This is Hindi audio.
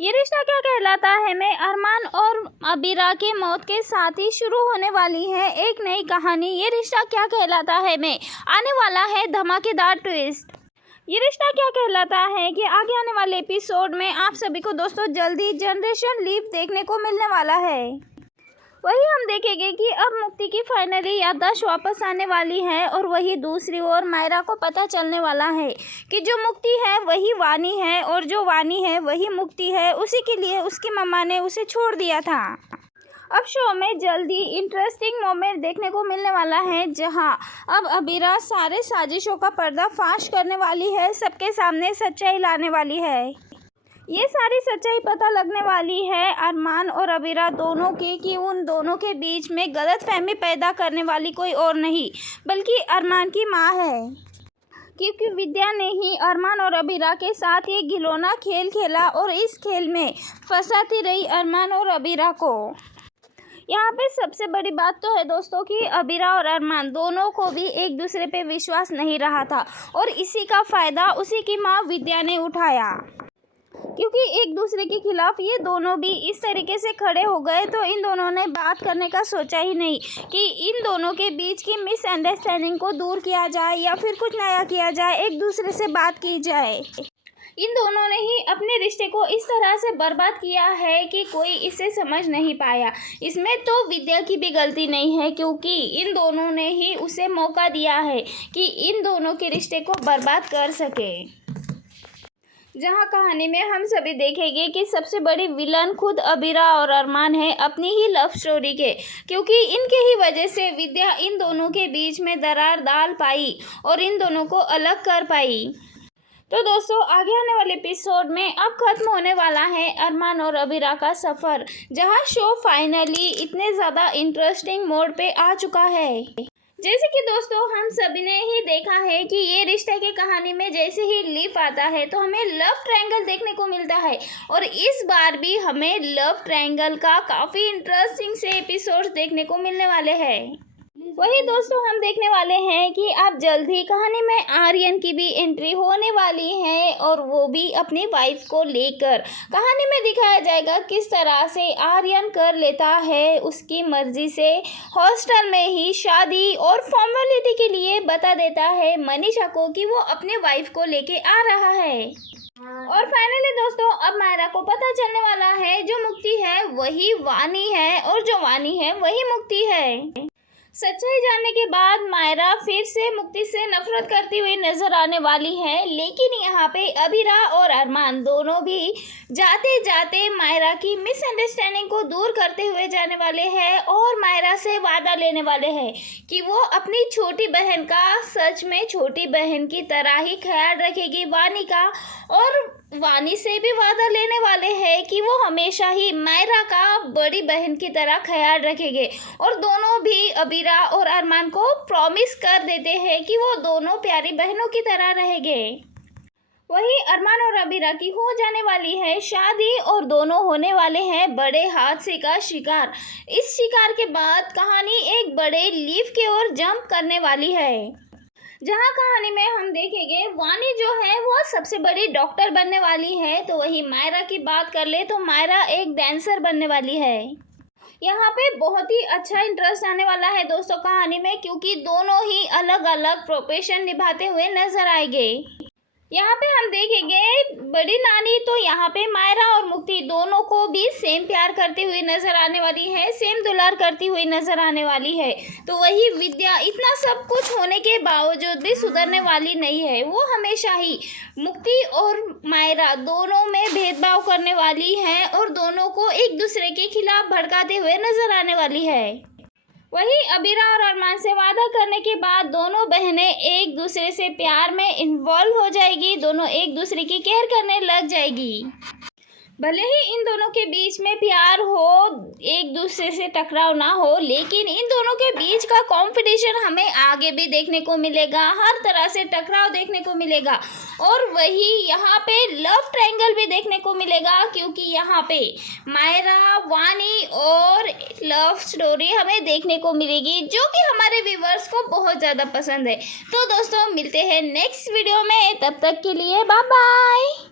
ये रिश्ता क्या कहलाता है में अरमान और अबीरा के मौत के साथ ही शुरू होने वाली है एक नई कहानी। ये रिश्ता क्या कहलाता है में आने वाला है धमाकेदार ट्विस्ट। ये रिश्ता क्या कहलाता है कि आगे आने वाले एपिसोड में आप सभी को दोस्तों जल्दी जनरेशन लीव देखने को मिलने वाला है। वही हम देखेंगे कि अब मुक्ति की फाइनली याददाश्त वापस आने वाली है और वही दूसरी ओर मायरा को पता चलने वाला है कि जो मुक्ति है वही वानी है और जो वानी है वही मुक्ति है। उसी के लिए उसकी मम्मा ने उसे छोड़ दिया था। अब शो में जल्दी इंटरेस्टिंग मोमेंट देखने को मिलने वाला है जहां अब अबीरा सारे साजिशों का पर्दाफाश करने वाली है, सबके सामने सच्चाई लाने वाली है। ये सारी सच्चाई पता लगने वाली है अरमान और अबीरा दोनों की कि उन दोनों के बीच में गलतफहमी पैदा करने वाली कोई और नहीं बल्कि अरमान की माँ है, क्योंकि विद्या ने ही अरमान और अबीरा के साथ ये घिनौना खेल खेला और इस खेल में फंसाती रही अरमान और अबीरा को। यहाँ पे सबसे बड़ी बात तो है दोस्तों कि अबीरा और अरमान दोनों को भी एक दूसरे पे विश्वास नहीं रहा था और इसी का फ़ायदा उसी की माँ विद्या ने उठाया, क्योंकि एक दूसरे के खिलाफ ये दोनों भी इस तरीके से खड़े हो गए तो इन दोनों ने बात करने का सोचा ही नहीं कि इन दोनों के बीच की मिसअंडरस्टैंडिंग को दूर किया जाए या फिर कुछ नया किया जाए, एक दूसरे से बात की जाए। इन दोनों ने ही अपने रिश्ते को इस तरह से बर्बाद किया है कि कोई इसे समझ नहीं पाया। इसमें तो विद्या की भी गलती नहीं है, क्योंकि इन दोनों ने ही उसे मौका दिया है कि इन दोनों के रिश्ते को बर्बाद कर सके। जहां कहानी में हम सभी देखेंगे कि सबसे बड़ी विलन खुद अबीरा और अरमान है अपनी ही लव स्टोरी के, क्योंकि इनके ही वजह से विद्या इन दोनों के बीच में दरार डाल पाई और इन दोनों को अलग कर पाई। तो दोस्तों आगे आने वाले एपिसोड में अब खत्म होने वाला है अरमान और अबीरा का सफ़र, जहां शो फाइनली इतने ज़्यादा इंटरेस्टिंग मोड पे आ चुका है। जैसे कि दोस्तों हम सभी ने ही देखा है कि ये रिश्ते की कहानी में जैसे ही लीफ आता है तो हमें लव ट्रायंगल देखने को मिलता है और इस बार भी हमें लव ट्रायंगल का काफ़ी इंटरेस्टिंग से एपिसोड्स देखने को मिलने वाले हैं। वही दोस्तों हम देखने वाले हैं कि अब जल्द ही कहानी में आर्यन की भी एंट्री होने वाली है और वो भी अपनी वाइफ को लेकर। कहानी में दिखाया जाएगा किस तरह से आर्यन कर लेता है उसकी मर्जी से हॉस्टल में ही शादी और फॉर्मेलिटी के लिए बता देता है मनीषा को कि वो अपने वाइफ को लेके आ रहा है। और फाइनली दोस्तों अब मायरा को पता चलने वाला है जो मुक्ति है वही वानी है और जो वानी है वही मुक्ति है। सच्चाई जानने के बाद मायरा फिर से मुक्ति से नफरत करती हुई नजर आने वाली है, लेकिन यहाँ पे अबीरा और अरमान दोनों भी जाते जाते मायरा की मिसअंडरस्टैंडिंग को दूर करते हुए जाने वाले हैं और मायरा से वादा लेने वाले हैं कि वो अपनी छोटी बहन का सच में छोटी बहन की तरह ही ख्याल रखेगी वानी का, और वानी से भी वादा लेने वाले हैं कि वो हमेशा ही मायरा का बड़ी बहन की तरह ख्याल रखेंगे। और दोनों भी अबीरा और अरमान को प्रॉमिस कर देते हैं कि वो दोनों प्यारी बहनों की तरह रहेंगे। वही अरमान और अबीरा की हो जाने वाली है शादी और दोनों होने वाले हैं बड़े हादसे का शिकार। इस शिकार के बाद कहानी एक बड़े लीफ की ओर जंप करने वाली है, जहां कहानी में हम देखेंगे वानी जो है वो सबसे बड़ी डॉक्टर बनने वाली है। तो वही मायरा की बात कर ले तो मायरा एक डांसर बनने वाली है। यहाँ पे बहुत ही अच्छा इंटरेस्ट आने वाला है दोस्तों कहानी में, क्योंकि दोनों ही अलग अलग प्रोफेशन निभाते हुए नजर आएंगे। यहाँ पे हम देखेंगे बड़ी नानी तो यहाँ पे मायरा और मुक्ति दोनों को भी सेम प्यार करती हुई नजर आने वाली है, सेम दुलार करती हुई नजर आने वाली है। तो वही विद्या इतना सब कुछ होने के बावजूद भी सुधरने वाली नहीं है, वो हमेशा ही मुक्ति और मायरा दोनों में भेदभाव करने वाली है और दोनों को एक दूसरे के खिलाफ भड़काते हुए नजर आने वाली है। वही अबीरा और अरमान से वादा करने के बाद दोनों बहनें एक दूसरे से प्यार में इन्वॉल्व हो जाएगी, दोनों एक दूसरे की केयर करने लग जाएगी। भले ही इन दोनों के बीच में प्यार हो, एक दूसरे से टकराव ना हो, लेकिन इन दोनों के बीच का कंपटीशन हमें आगे भी देखने को मिलेगा, हर तरह से टकराव देखने को मिलेगा। और वही यहाँ पे लव ट्रायंगल भी देखने को मिलेगा, क्योंकि यहाँ पे मायरा वानी और लव स्टोरी हमें देखने को मिलेगी जो कि हमारे व्यूवर्स को बहुत ज़्यादा पसंद है। तो दोस्तों मिलते हैं नेक्स्ट वीडियो में, तब तक के लिए बाय बाय।